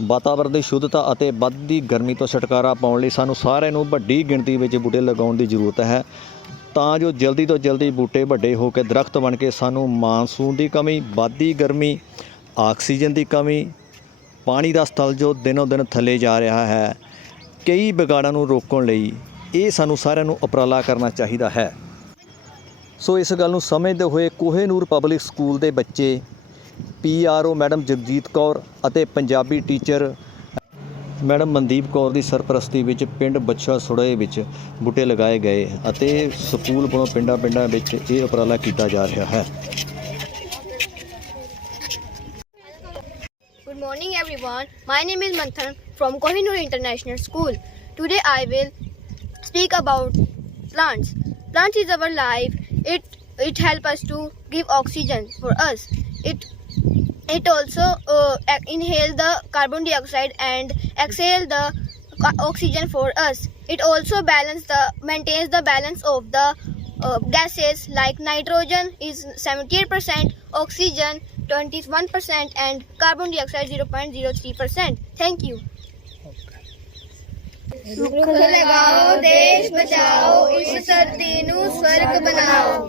ਵਾਤਾਵਰਣ ਦੀ ਸ਼ੁੱਧਤਾ ਅਤੇ ਵੱਧਦੀ ਗਰਮੀ ਤੋਂ ਛੁਟਕਾਰਾ ਪਾਉਣ ਲਈ ਸਾਨੂੰ ਸਾਰਿਆਂ ਨੂੰ ਵੱਡੀ ਗਿਣਤੀ ਵਿੱਚ ਬੂਟੇ ਲਗਾਉਣ ਦੀ ਜ਼ਰੂਰਤ ਹੈ। ਤਾਂ ਜੋ ਜਲਦੀ ਤੋਂ ਜਲਦੀ ਬੂਟੇ ਵੱਡੇ ਹੋ ਕੇ ਦਰਖਤ ਬਣ ਕੇ ਸਾਨੂੰ ਮਾਨਸੂਨ ਦੀ ਕਮੀ ਵੱਧਦੀ ਗਰਮੀ, ਆਕਸੀਜਨ ਦੀ ਕਮੀ, ਪਾਣੀ ਦਾ ਸਤਲ ਜੋ ਦਿਨੋ ਦਿਨ ਥੱਲੇ ਜਾ ਰਿਹਾ ਹੈ, ਕਈ ਵਿਗਾੜਾਂ ਨੂੰ ਰੋਕਣ ਲਈ ਇਹ ਸਾਨੂੰ ਸਾਰਿਆਂ ਨੂੰ ਉਪਰਾਲਾ ਕਰਨਾ ਚਾਹੀਦਾ ਹੈ। ਸੋ ਇਸ ਗੱਲ ਨੂੰ ਸਮਝਦੇ ਹੋਏ ਕੋਹੇਨੂਰ ਪਬਲਿਕ ਸਕੂਲ ਦੇ ਬੱਚੇ ਪੀਆਰਓ ਮੈਡਮ ਜਗਜੀਤ ਕੌਰ ਅਤੇ ਪੰਜਾਬੀ ਟੀਚਰ ਮੈਡਮ ਮਨਦੀਪ ਕੌਰ ਦੀ ਸਰਪ੍ਰਸਤੀ ਵਿੱਚ ਪਿੰਡ ਬੱਛਾ ਸੁੜੇ ਵਿੱਚ ਬੂਟੇ ਲਗਾਏ ਗਏ ਅਤੇ ਸਕੂਲ ਵੱਲੋਂ ਪਿੰਡਾਂ ਪਿੰਡਾਂ ਵਿੱਚ ਇਹ ਉਪਰਾਲਾ ਕੀਤਾ ਜਾ ਰਿਹਾ ਹੈ Good morning, everyone. My name is Manthan from Kohinoor International School. Today, I will speak about plants. Plants is our life. It it help us to give oxygen for us. It it also uh, ac- inhale the carbon dioxide and exhale the ca- oxygen for us. It also balance the maintains the balance of the uh, gases like nitrogen is 78%, oxygen 21% and carbon dioxide 0.03%. Thank you. ਰੁੱਖ ਲਗਾਓ ਦੇਸ਼ ਬਚਾਓ ਇਸ ਧਰਤੀ ਨੂੰ ਸਵਰਗ ਬਣਾਓ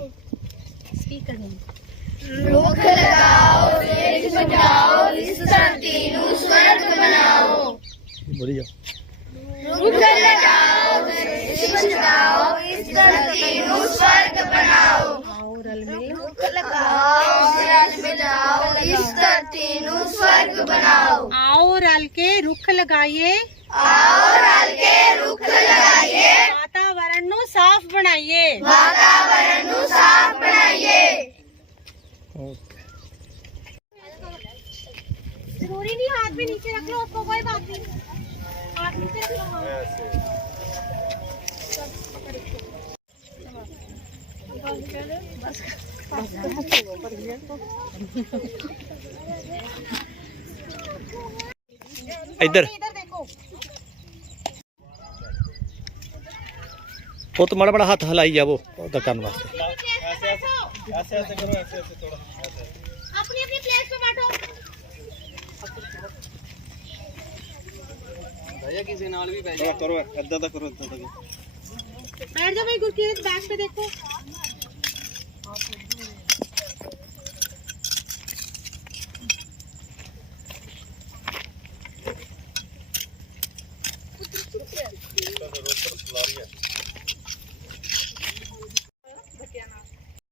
ਰੁੱਖ ਲਗਾਓ ਦੇਸ਼ ਬਚਾਓ ਇਸ ਧਰਤੀ ਨੂੰ ਸਵਰਗ ਬਣਾਓ। ਬੋਲੀ ਜਾ ਰੁੱਖ ਲਗਾਓ ਦੇਸ਼ ਬਚਾਓ ਇਸ ਧਰਤੀ ਨੂੰ ਸਵਰਗ ਬਣਾਓ। ਰੁੱਖ ਲਗਾਓ ਦੇਸ਼ ਬਚਾਓ ਇਸ ਧਰਤੀ ਨੂੰ ਸਵਰਗ ਬਣਾਓ। ਆਓ ਰਲ ਕੇ ਰੁੱਖ ਲਗਾਈਏ। ਆਓ ਰਲ ਕੇ ਰੁੱਖ ਲਗਾਈਏ। ਵਾਤਾਵਰਣ ਨੂੰ ਸਾਫ਼ ਬਣਾਈਏ। ਵਾਤਾਵਰਣ ज़रूरी नहीं हाथ भी नीचे रख लो उसको कोई बात नहीं। हाथ नीचे रख लो हाँ। इधर। वो तो माड़ा माड़ा हाथ हलाई जा वो धक्का वास्ते। ऐसे ऐसे ऐसे ऐसे करो ऐसे ऐसे थोड़ा। ਕਰੋ ਏਦਾਂ ਦਾ ਕਰੋ ਏਦਾਂ ਦਾ बैठ जाओ भाई गुरकीरत बैक पे देखो